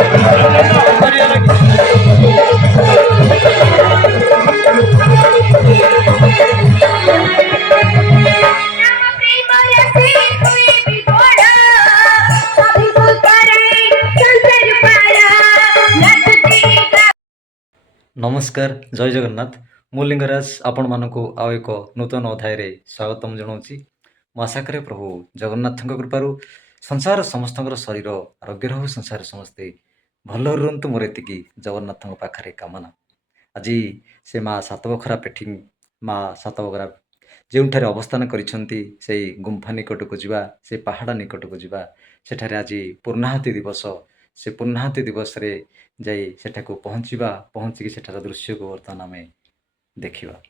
नमस्कार जय जगन्नाथ मु लिंगराज आपण मानकु आउ एक नूतन अध्याय स्वागतम जनाऊँगी मु आशा करे प्रभु जगन्नाथ कृपारू संसार समस्त शरीर आरोग्य रहू संसार समस्ते भल रुहतु मोर एति जगन्नाथ पाखे कामना आज से माँ सातबखरा पेठी माँ सातबखरा जो अवस्थान करिसेंती से गुंफा निकटक जावा से पहाड़ निकटक जावा सेठारे आज पूर्णाहुति दिवस से पूर्णाहुति दिवस रे जाई सेठाकू पहुँचवा पहुँचिकी सेठार दृश्य को बर्तमान आम देखा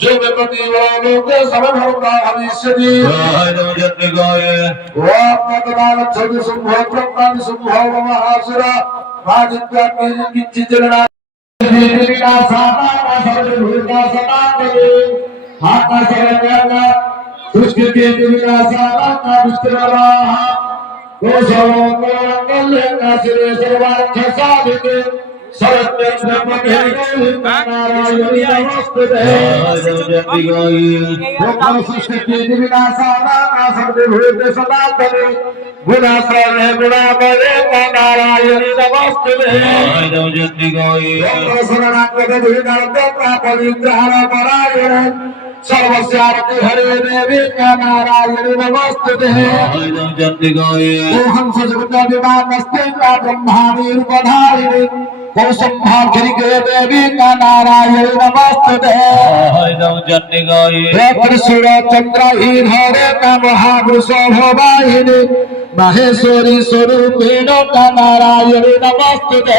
जो व्यक्ति लोग समभवता भविष्यति वात्मतमान छवि संभव प्रज्ञान संभव महासुरा भाजित्वा किंचिजनना देविका साता का सर्व भूता सता करे हाथा सरन्याना सृष्टि के देविका साता का विस्तरवा को सर्वमंगल का सिरे सर्वार्थ साधिके सर्वस्यार्थ हरे देवी नारायण नमस्ते हंस जगत विमानस्ते ब्रह्माणी रूपधारिणी कौसंभागिरी देवी नारायण नमस्ते चंद्र हरे महावृषभवाहिनी महेश्वरी स्वरूपेण नारायण नमस्ते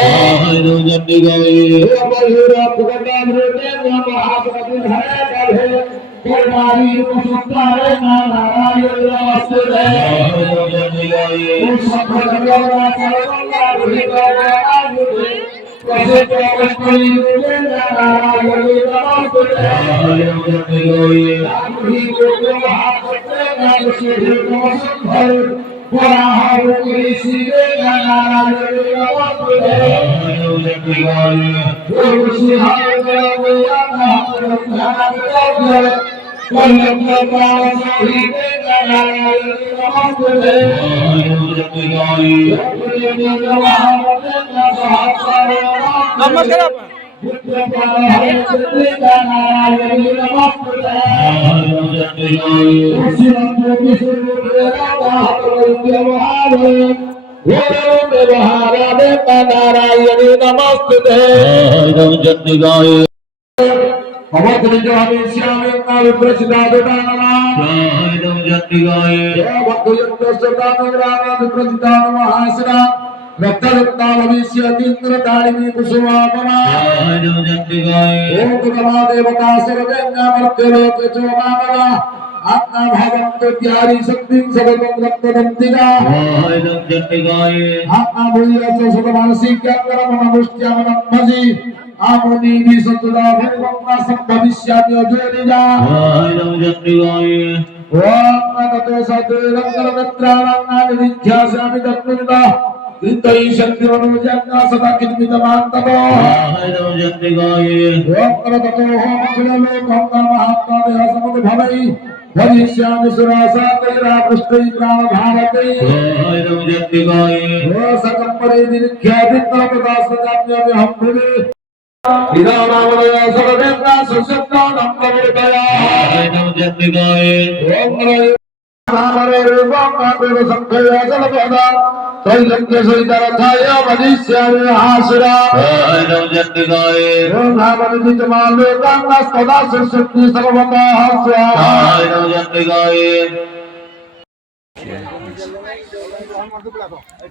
आत्मा भगवंत प्यारी शक्ति सबकं रक्तदंतिका आत्मा भूयश्च सुतमानसी ज्ञानकरम नमुष्यामनं भजि आमुनि विसुतदा भगवंता संभविष्यामि अजोनिजा ओम ततो सद्रंगरमित्राणां निध्यासामि तत्त्वविदा कृतै शक्तिमनुजन्ना सदा किद्मितमान्तपो ओम ततो होम कुलमे भक्ता महात्मा देह समुद भवै भविष्यामि सुरासा तैरा पृष्ठै ग्राम भारतै ओ सकंपरे निख्याति तपदासजाम्यमि हम भुवि विदानामया सर्वदेवता सुसत्ता नमोदया ओम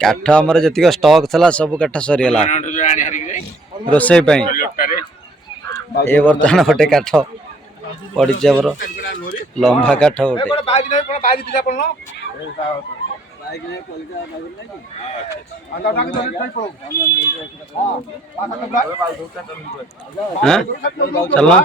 काठ आमर जी स्टॉक था सब काठ सरीगला रोसे ये बर्तमान गोटे काठ पड़ी लंबा काठ गोटे चलना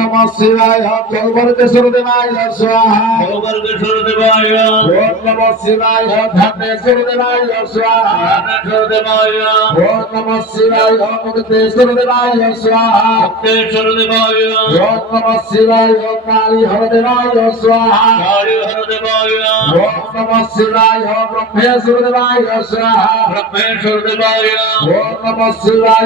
नमः शिवाय जलवर्गेश्वर देवाय स्वाहा जलवर्गेश्वर देवाय नमः शिवाय धनेश्वर देवाय स्वाहा धनेश्वर देवाय नमः शिवाय मुक्तेश्वर देवाय स्वाहा मुक्तेश्वर देवाय नमः शिवाय कालीहर देवाय स्वाहा कालीहर देवाय नमः शिवाय ब्रह्मेश्वर देवाय स्वाहा ब्रह्मेश्वर देवाय नमः शिवाय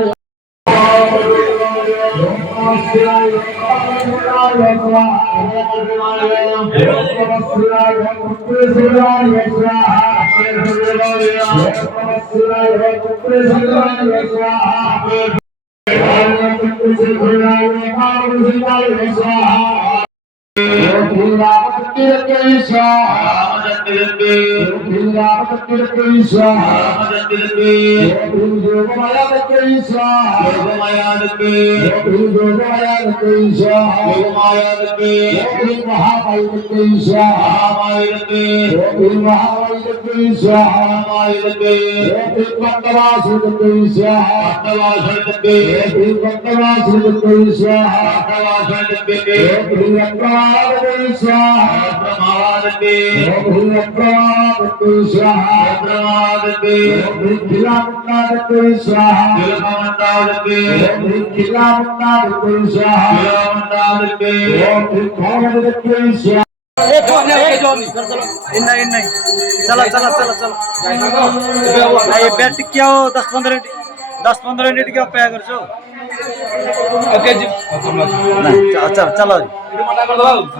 चला चला चला चला ये बैठ क्या हो 10-15 मिनट क्या पे कर छो ओके जी चल चलो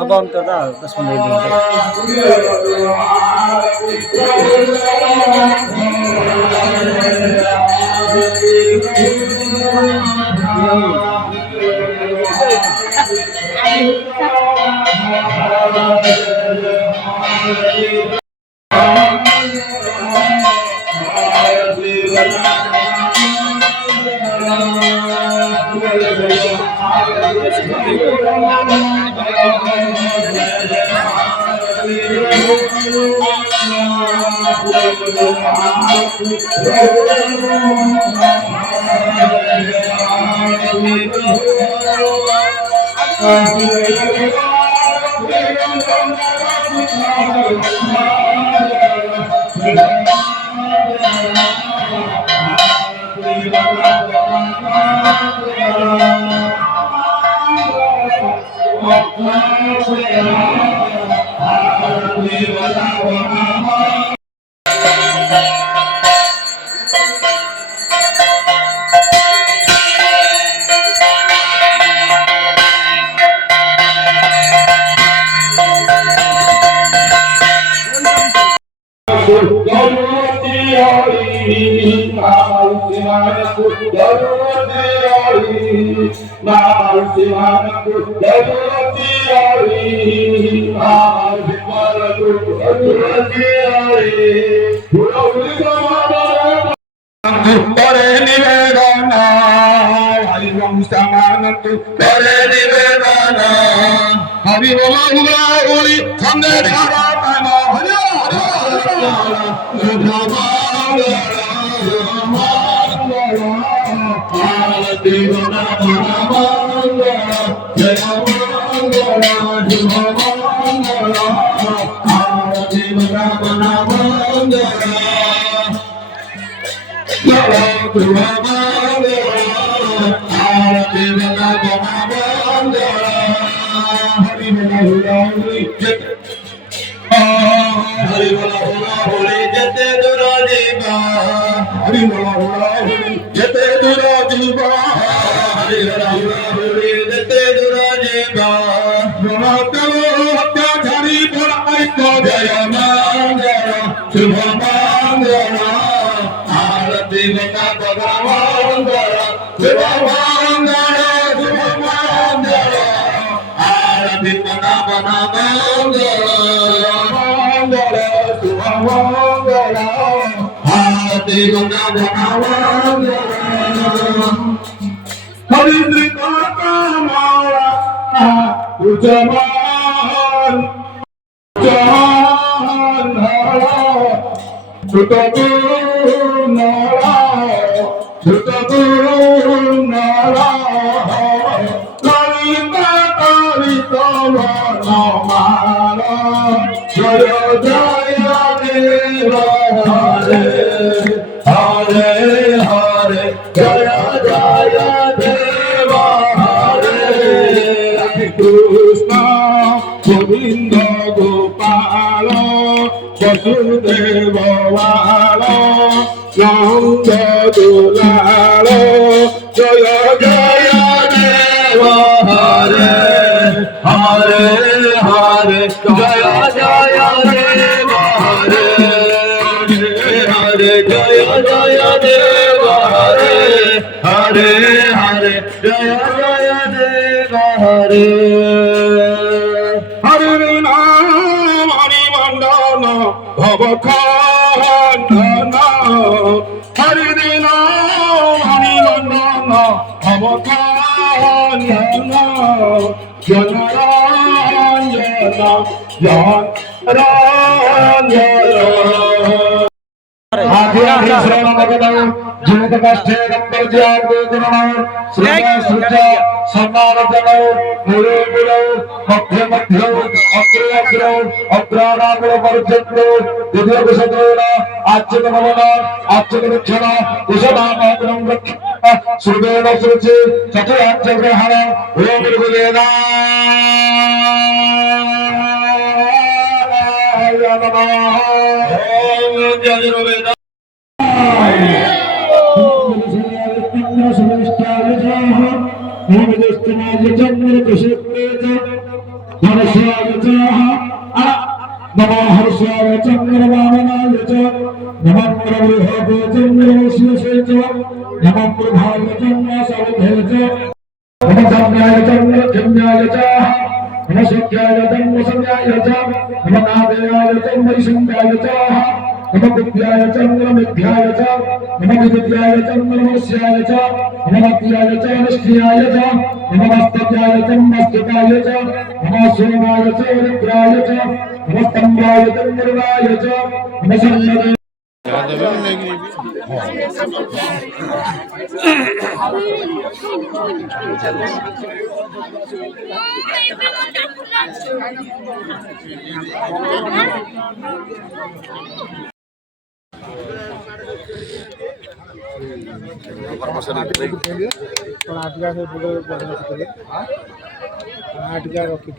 अब हम तो 10-15 Marsimanku Darurati Marsimanku Darurati Marsimanku Darurati Pare nivedana Hari Vamsamanku Pare nivedana Hari Bola Uri Sande Dharatana Hari Hari Bola Holi Jate Durajiba Hari Bola Holi Jate Durajiba Hari Bola Holi Jate Durajiba Brahmatalo Hatyachari Puraiko Jaya Mangala Shubha Mangala Arati Gata Bhagavangala Shubha Mangala Shubha Mangala Arati Gata Bhagavangala Hare Jaya Jaya Deva Hare Krishna Govinda Gopala Vasudeva Vala Nanda Dulala Jaya Jaya Deva Hare Hare Hare Jaya Jaya Deva Hare Hare Jaya Jaya Deva Hare Hare Hare Jaya Jaya Deva Hare Hare Nam Hari Vandana Bhavakhandana Hare Nam Hari Vandana Bhavakhandana Janaranjana Janaranjana आगे आगे श्रवण करना जीवित कष्टे number jar को करना श्रवण सुचा सम्मान करना मुरे मुरे मध्य मध्य अग्र अग्र अग्रानाग्र वर्जन्तो दिव्य कुशलोना आच्चक भवना आच्चक रक्षणा कुशला मातरं रक्षणा सुदेव सुचे चतुरांच ग्रहण ओम गुरुदेवा नमो हर्षाय चंद्रवामनाय च नमो प्रभुभे चंद्रवंशे च नमो प्रभाय चंद्रसौधे च नमो सम्याय चंद्रजन्याय च नमो सत्याय चंद्रसंज्ञाय च नमो नादेयाय चंद्रसंज्ञाय च नमो विद्याय चंद्रमिद्याय च नमो विद्याय चंद्रमस्याय च नमो मत्याय च निष्ठियाय च नमो मस्तकाय चंद्रमस्तकाय च नमो सोमाय च रुद्राय च नमो स्तंभाय चंद्रवाय च नमो सन्नदे आठ रखी